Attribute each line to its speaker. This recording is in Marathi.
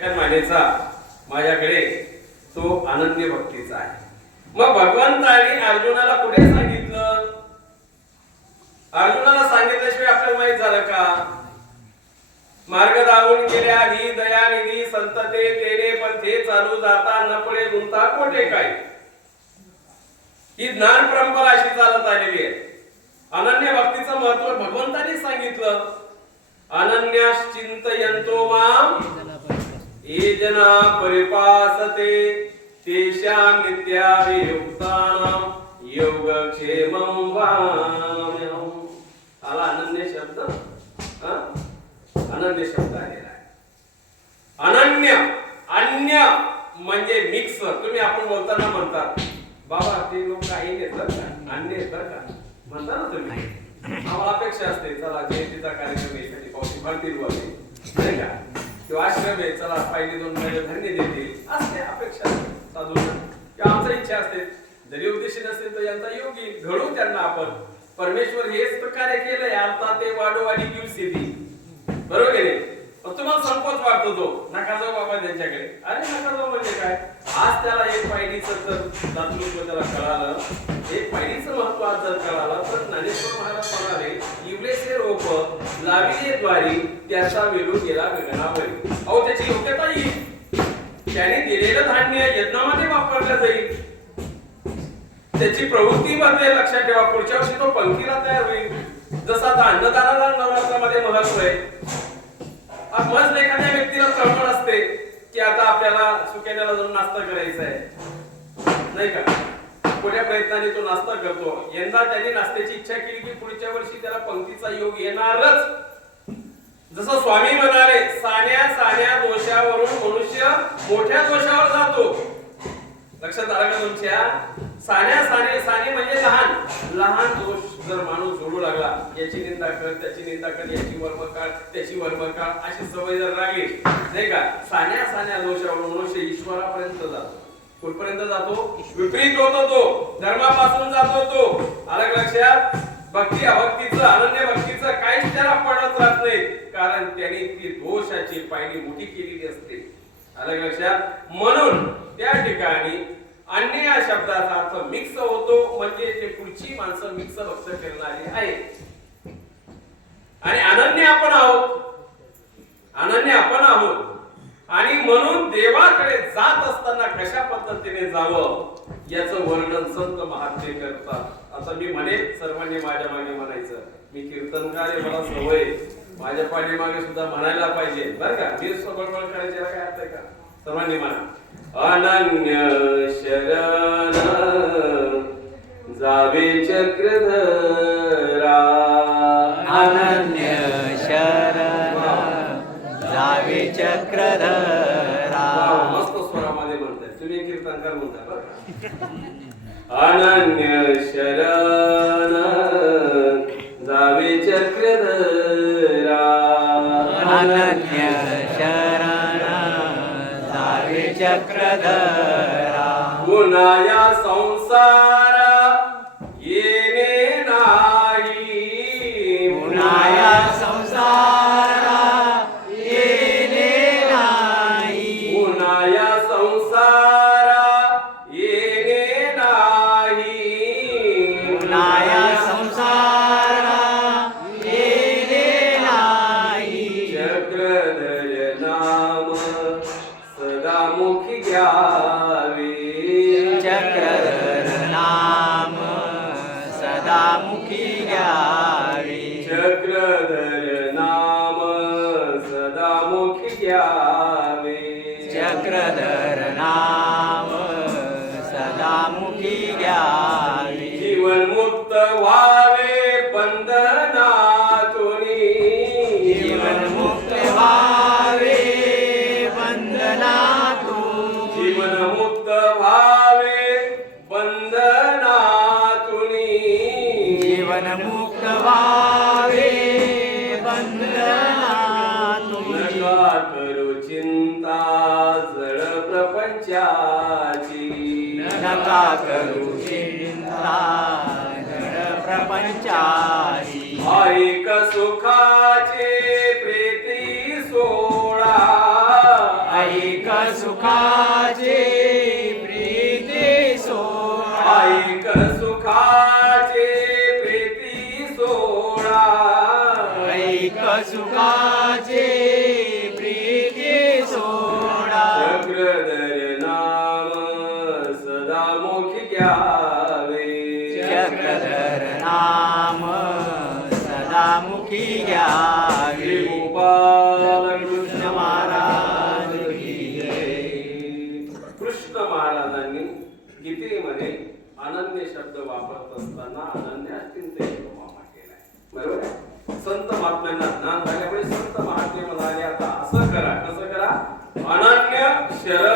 Speaker 1: मानेचा माझ्याकडे तो अनन्य भक्तीचा आहे. मग भगवंताने अर्जुनाला कुठे सांगितलं? अर्जुनाला सांगितल्याशिवाय आपल्याला माहीत झालं का? मार्ग दावून गेल्या ही दयानिधी संतते तेरे पंथे चालू जाता न पडे गुंता कोठे काय? ही ज्ञान परंपरा अशी चालत आलेली आहे. अनन्य भक्तीचं महत्त्व भगवंतानी सांगितलं. अनन्याश्चिंतयंतो माम ये जना परिपासते तेषां नित्याभियुक्तानां योगक्षेमं वाम्यहम्। आला अनन्य शब्द? अनन्य शब्द आलेला आहे. अनन्य अन्य म्हणजे मिक्स तुम्ही आपण बोलताना म्हणतात बाबा ते लोक काही येतात का अन्य येतात का म्हणता ना तुम्ही. आम्हाला अपेक्षा असते चला जयंतीचा कार्यक्रम आहे त्याची पावती भरतील वगैरे. नाही का? किंवा आश्रम आहे चला पहिले दोन महिने धन्य देतील असते अपेक्षा साधू किंवा आमचा इच्छा असते. जरी उद्देश नसेल तर यांचा योगी घडू त्यांना आपण. परमेश्वर हेच तर कार्य केलंय. आता ते वाढोवाढी घेऊ स्थिती बरोबर आहे? पण तुम्हाला संकोच वाटतो तो. नका जाऊ बाबा त्यांच्याकडे. अरे नका जाऊ म्हणजे काय? आज त्याला एक पायरीचं तर दातृत्व त्याला कळालं. एक पायरीचं महत्त्व आज जर कळालं तर ज्ञानेश्वर महाराज रोप लाविले द्वारी त्याचा वेलू गेला गगनावरी अहो त्याची योग्यता येईल त्याने दिलेलं धान्य यज्ञामध्ये वापरलं जाईल. त्याची प्रवृत्ती बदलेल लक्षात ठेवा. पुढच्या वर्षी तो पंक्तीला तयार होईल. जसा आता अन्नदानाला नवरात्रामध्ये महत्त्व आहे. मज एखाद्या व्यक्तीला कळवण असते की आता आपल्याला सुकेण्याला जाऊन नाश्ता करायचा आहे. नाही का? थोड्या प्रयत्नाने तो नाश्ता करतो. यंदा त्याने नाश्त्याची इच्छा केली की पुढच्या वर्षी त्याला पंक्तीचा योग येणारच. जसं स्वामी म्हणाले सान्या सान्या दोषावरून मनुष्य मोठ्या दोषावर जातो. लक्षात आलं का तुमच्या? सान्या साने साने म्हणजे लहान. लहान दोष जर माणूस जोडू लागला याची निंदा कर त्याची निंदा कर याची वर्म काढ त्याची वर्म काढ अशी सवय जर लागली नाही का? सान्या सान्या दोषावरून मनुष्य ईश्वरापर्यंत जातो. कुठपर्यंत जातो विपरीत होतो तो धर्मापासून जातो तो. अलग लक्षात भक्ती अभक्तीचं अनन्य भक्तीचं काहीच त्याला पडत राहत नाही कारण त्याने ती दोषाची पायरी मोठी केलेली असते. अलग लक्षात म्हणून त्या ठिकाणी अन्य या शब्दाचा अर्थ मिक्स होतो म्हणजे ते पुढची माणसं मिक्स भक्त करणारी आहे आणि अनन्य आपण आहोत. अनन्य आपण आहोत. आणि म्हणून देवाकडे जात असताना कशा पद्धतीने जावं याचं वर्णन संत महात्मे करतात. आता मी म्हणे सर्वांनी माझ्या मागे म्हणायचं. मी कीर्तनकार आहे मला सवय माझ्या पाठीमागे सुद्धा म्हणायला पाहिजे. बरं का? मी बळबळ करायचे काय अर्थ आहे का? सर्वांनी म्हणा. अनन्य शरण जावे तुम्ही कीर्तनकार म्हणताय बरं का? अनन्य शरण जावे चक्रधरा
Speaker 2: अनन्य शरण जावे
Speaker 1: घ्यावे
Speaker 2: चक्रधर नाम सदा मुखी घ्यावे
Speaker 1: चक्रधर नाम सदा मुखी घ्यावे
Speaker 2: चक्रधर नाम सदा मुखी घ्यावे
Speaker 1: मुक्त बंधनातून नका करू चिंता जळ प्रपंचाची.
Speaker 2: नका करू चिंता जड प्रपंचाची.
Speaker 1: ऐक सुखाचे प्रीती सोळा
Speaker 2: ऐक सुखाचे
Speaker 1: की मुखी श्री गोपाल
Speaker 2: कृष्ण महाराज
Speaker 1: कृष्ण महाराजांनी गीतेमध्ये अनन्य शब्द वापरत असताना अनन्य अत्यंत केलाय. बरोबर संत महात्म्यांना ज्ञान झाल्यामुळे संत महात्मे म्हणाले आता असं करा कसं करा. अनन्य शरण